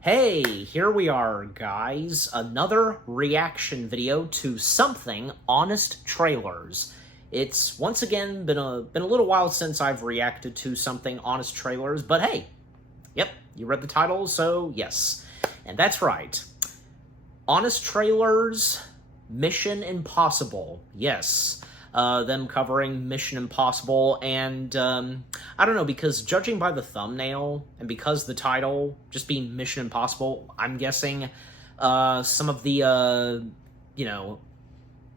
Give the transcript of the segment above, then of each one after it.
Hey, here we are, guys. Another reaction video to something Honest Trailers. It's once again been a little while since I've reacted to something Honest Trailers, but hey, yep, you read the title, so yes. And that's right. Honest Trailers, Mission Impossible. Yes. Them covering Mission Impossible, and I don't know, because judging by the thumbnail and because the title just being Mission Impossible, I'm guessing some of the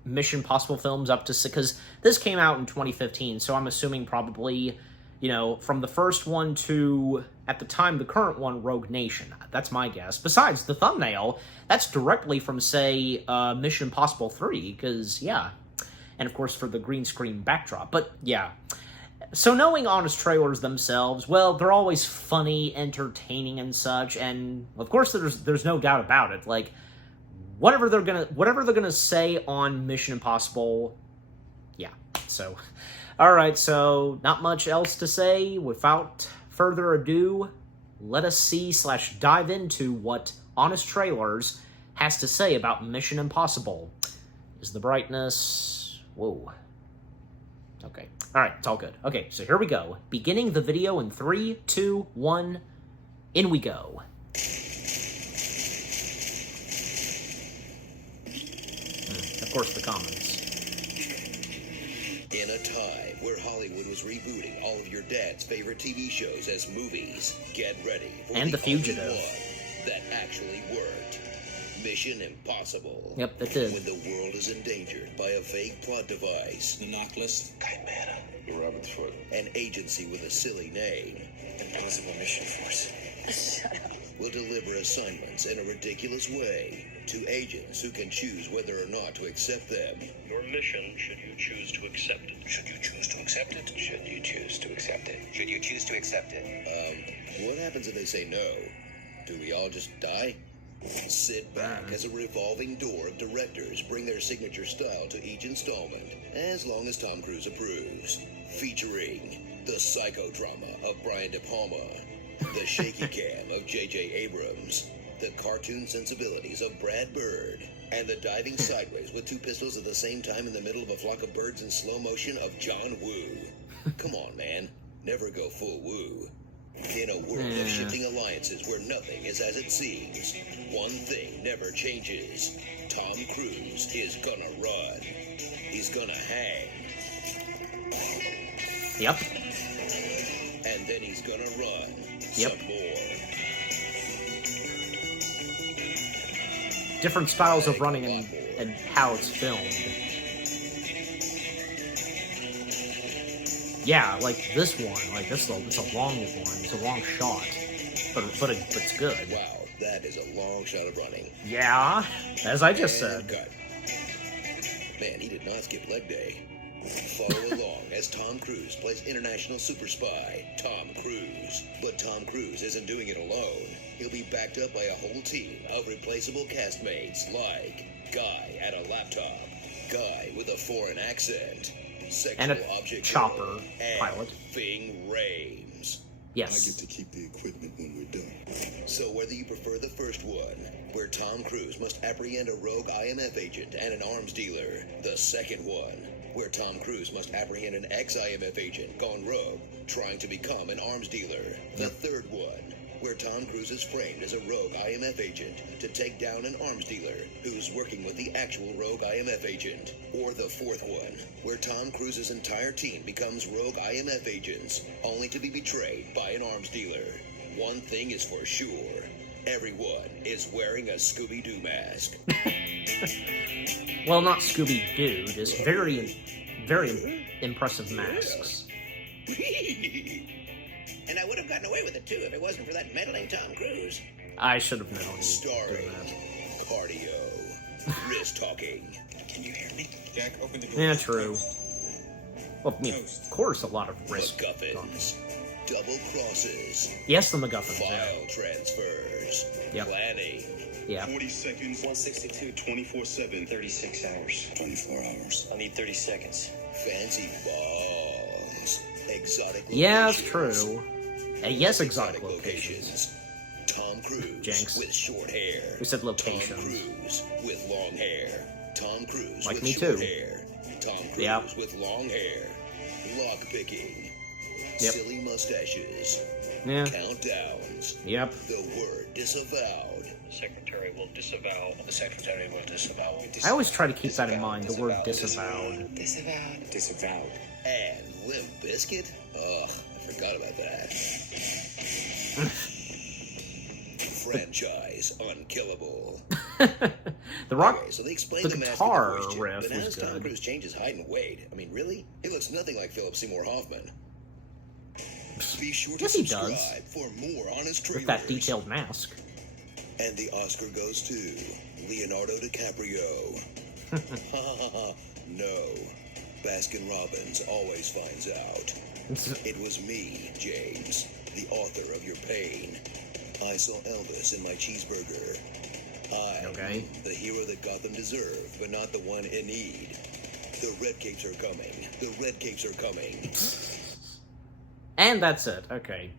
Mission Impossible films up to, because this came out in 2015, so I'm assuming probably from the first one to, at the time, the current one, Rogue Nation. That's my guess. Besides, the thumbnail, that's directly from, say, Mission Impossible 3, because, yeah. And, of course, for the green screen backdrop. But, yeah. So knowing Honest Trailers themselves, well, they're always funny, entertaining, and such. And, of course, there's no doubt about it. Like, whatever they're gonna say on Mission Impossible, yeah. So, all right. So, not much else to say. Without further ado, let us see/dive into what Honest Trailers has to say about Mission Impossible. Is the brightness... Whoa. Okay. All right, it's all good. Okay, so here we go. Beginning the video in 3, 2, 1, in we go. Of course, the comments. In a time where Hollywood was rebooting all of your dad's favorite TV shows as movies, get ready for And The Fugitive. only one that actually worked. Mission Impossible. Yep, it did. When the world is endangered by a fake plot device. The Knocklist. Chimera. Robert Foote. An agency with a silly name. Impossible Mission Force. Shut up. Will deliver assignments in a ridiculous way to agents who can choose whether or not to accept them. Your mission, should you choose to accept it. Should you choose to accept it? Should you choose to accept it? Should you choose to accept it? What happens if they say no? Do we all just die? Sit back as a revolving door of directors bring their signature style to each installment, as long as Tom Cruise approves. Featuring the psychodrama of Brian De Palma, the shaky cam of J.J. Abrams, the cartoon sensibilities of Brad Bird, and the diving sideways with two pistols at the same time in the middle of a flock of birds in slow motion of John Woo. Come on, man. Never go full Woo. In a world of shifting alliances where nothing is as it seems, one thing never changes. Tom Cruise is gonna run. He's gonna hang. Yep. And then he's gonna run. Yep. Some more. Different styles of running and how it's filmed. Yeah, like this one, it's a long one, it's a long shot, but it's good. Wow, that is a long shot of running. Yeah, as I just said. Cut. Man, he did not skip leg day. Follow along as Tom Cruise plays international super spy, Tom Cruise. But Tom Cruise isn't doing it alone. He'll be backed up by a whole team of replaceable castmates like Guy at a laptop, Guy with a foreign accent, and a object chopper and pilot. Ving Rhames. Yes. I get to keep the equipment when we're done. So whether you prefer the first one, where Tom Cruise must apprehend a rogue IMF agent and an arms dealer, the second one, where Tom Cruise must apprehend an ex-IMF agent gone rogue, trying to become an arms dealer, the third one, where Tom Cruise is framed as a rogue IMF agent to take down an arms dealer who's working with the actual rogue IMF agent. Or the fourth one, where Tom Cruise's entire team becomes rogue IMF agents, only to be betrayed by an arms dealer. One thing is for sure, everyone is wearing a Scooby-Doo mask. Well, not Scooby-Doo, just very impressive masks. And I would have gotten away with it too if it wasn't for that meddling Tom Cruise. I should have known. Starring cardio, wrist talking. Can you hear me? Jack, open the door. Yeah, true. Well, I mean, of course, a lot of risk. MacGuffins, double crosses, Yes, the MacGuffins. file transfers, Yep. planning. Yeah. 40 seconds, 162, 24/7, 36 hours, 24 hours. I need 30 seconds. Fancy balls, exotic Yeah, it's locations, true. Yes, exotic locations. Tom Cruise Jinx. with short hair. Who said location? Tom Cruise with long hair. Tom Cruise Like with me short too. hair. Tom Cruise Yep. with long hair. Lock picking. Yep. Silly mustaches. Yeah. Countdowns. Yep. The word disavowed. The Secretary will disavow. The Secretary will disavow. I always try to keep that in mind, the word disavowed. Disavowed. Disavowed. And Limp Bizkit? Ugh, I forgot about that. Franchise unkillable. The Rock, Okay, so they explained the the mask guitar in the voice chip, riff but was as Tom good. Cruise changes height and weight, I mean, really? He looks nothing like Philip Seymour Hoffman. Be sure to Yes, he subscribe does. for more honest trailers. With that detailed mask. And the Oscar goes to Leonardo DiCaprio. No. Baskin Robbins always finds out. It was me, James, the author of your pain. I saw Elvis in my cheeseburger. I'm Okay. the hero that Gotham deserved, but not the one in need. The red capes are coming. The red capes are coming. And that's it. Okay.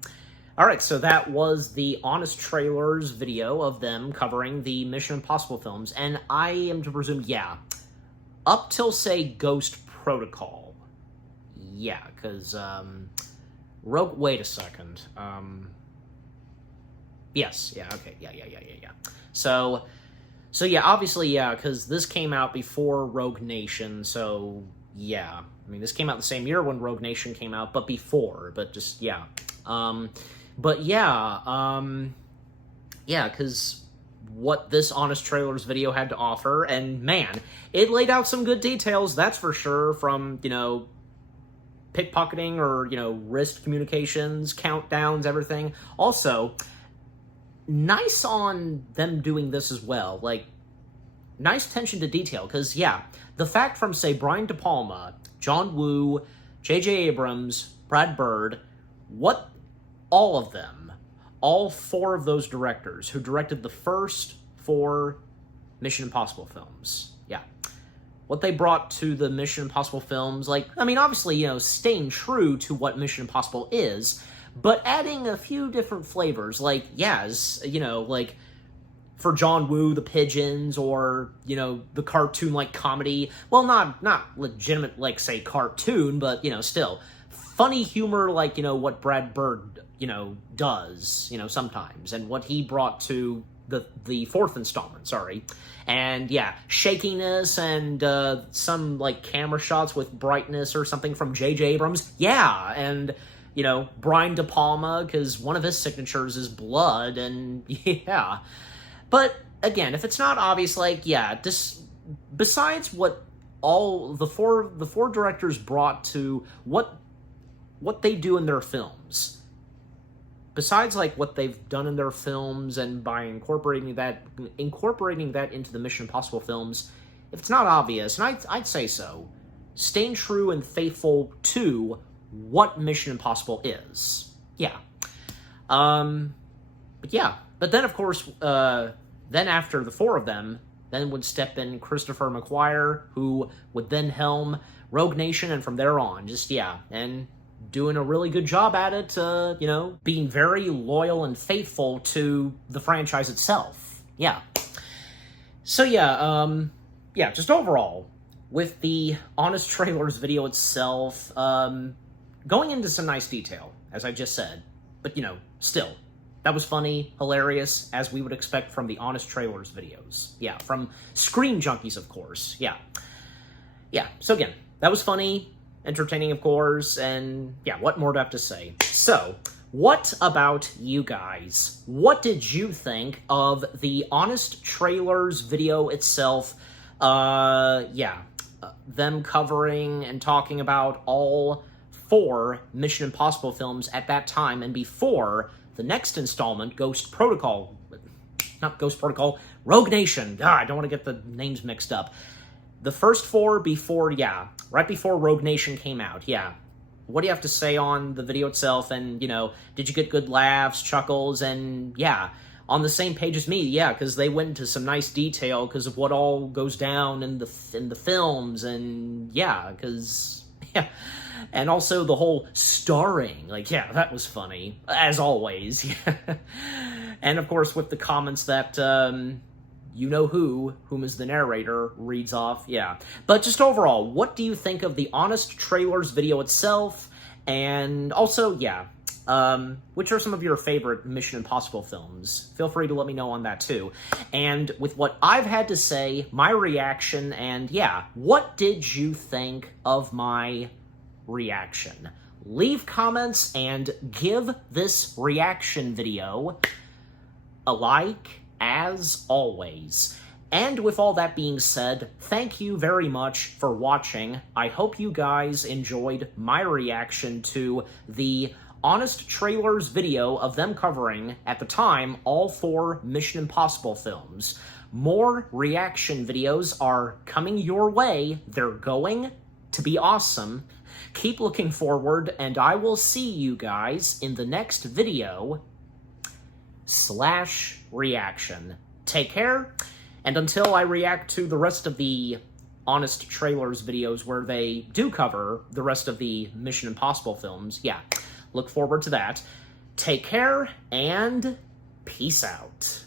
Alright, so that was the Honest Trailers video of them covering the Mission Impossible films, and I am to presume, yeah, up till, say, Ghost Protocol. Yeah, because, Rogue... Wait a second. Yes, yeah, okay, yeah. So yeah, obviously, yeah, because this came out before Rogue Nation, so, yeah. I mean, this came out the same year when Rogue Nation came out, but before, but just, yeah. But yeah, yeah, because what this Honest Trailers video had to offer, and man, it laid out some good details, that's for sure, from, you know, pickpocketing or, you know, wrist communications, countdowns, everything. Also, nice on them doing this as well, like, nice attention to detail, because, yeah, the fact from, say, Brian De Palma, John Woo, J.J. Abrams, Brad Bird, what all of them, all four of those directors who directed the first 4 Mission Impossible films, yeah, what they brought to the Mission Impossible films, like, I mean, obviously, you know, staying true to what Mission Impossible is, but adding a few different flavors, like, yeah, you know, like, for John Woo, the pigeons, or, you know, the cartoon-like comedy, well, not legitimate, like, say, cartoon, but, you know, still, funny humor, like, you know, what Brad Bird, you know, does, you know, sometimes, and what he brought to the 4th installment, sorry, and, yeah, shakiness, and, some, like, camera shots with brightness or something from J.J. Abrams, yeah, and, you know, Brian De Palma, because one of his signatures is blood, and, yeah. But, again, if it's not obvious, like, yeah, besides what all the four directors brought to what they do in their films, besides, like, what they've done in their films, and by incorporating that into the Mission Impossible films, if it's not obvious, and I'd say so, staying true and faithful to what Mission Impossible is. Yeah. But yeah. But then, of course, then after the 4 of them, then would step in Christopher McQuarrie, who would then helm Rogue Nation, and from there on, just, yeah, and doing a really good job at it, you know, being very loyal and faithful to the franchise itself. Yeah. So, yeah, yeah, just overall, with the Honest Trailers video itself, going into some nice detail, as I just said, but, you know, still, that was funny, hilarious, as we would expect from the Honest Trailers videos. Yeah, from Screen Junkies, of course. Yeah. Yeah, so again, that was funny, entertaining, of course, and yeah, what more do I have to say? So, what about you guys? What did you think of the Honest Trailers video itself? Them covering and talking about all 4 Mission Impossible films at that time, and before the next installment, Rogue Nation. I don't want to get the names mixed up. The first 4 before, yeah, right before Rogue Nation came out, yeah. What do you have to say on the video itself, and, you know, did you get good laughs, chuckles, and, yeah, on the same page as me, yeah, because they went into some nice detail because of what all goes down in the films, and, yeah, because, yeah, And also the whole starring, like, yeah, that was funny, as always. And of course with the comments that, you know whom is the narrator, reads off, yeah. But just overall, what do you think of the Honest Trailers video itself? And also, yeah, which are some of your favorite Mission Impossible films? Feel free to let me know on that too. And with what I've had to say, my reaction, and yeah, what did you think of my reaction? Leave comments and give this reaction video a like, as always. And with all that being said, thank you very much for watching. I hope you guys enjoyed my reaction to the Honest Trailers video of them covering, at the time, all 4 Mission Impossible films. More reaction videos are coming your way. They're going to be awesome. Keep looking forward, and I will see you guys in the next video / reaction. Take care, and until I react to the rest of the Honest Trailers videos where they do cover the rest of the Mission Impossible films, yeah, look forward to that. Take care, and peace out.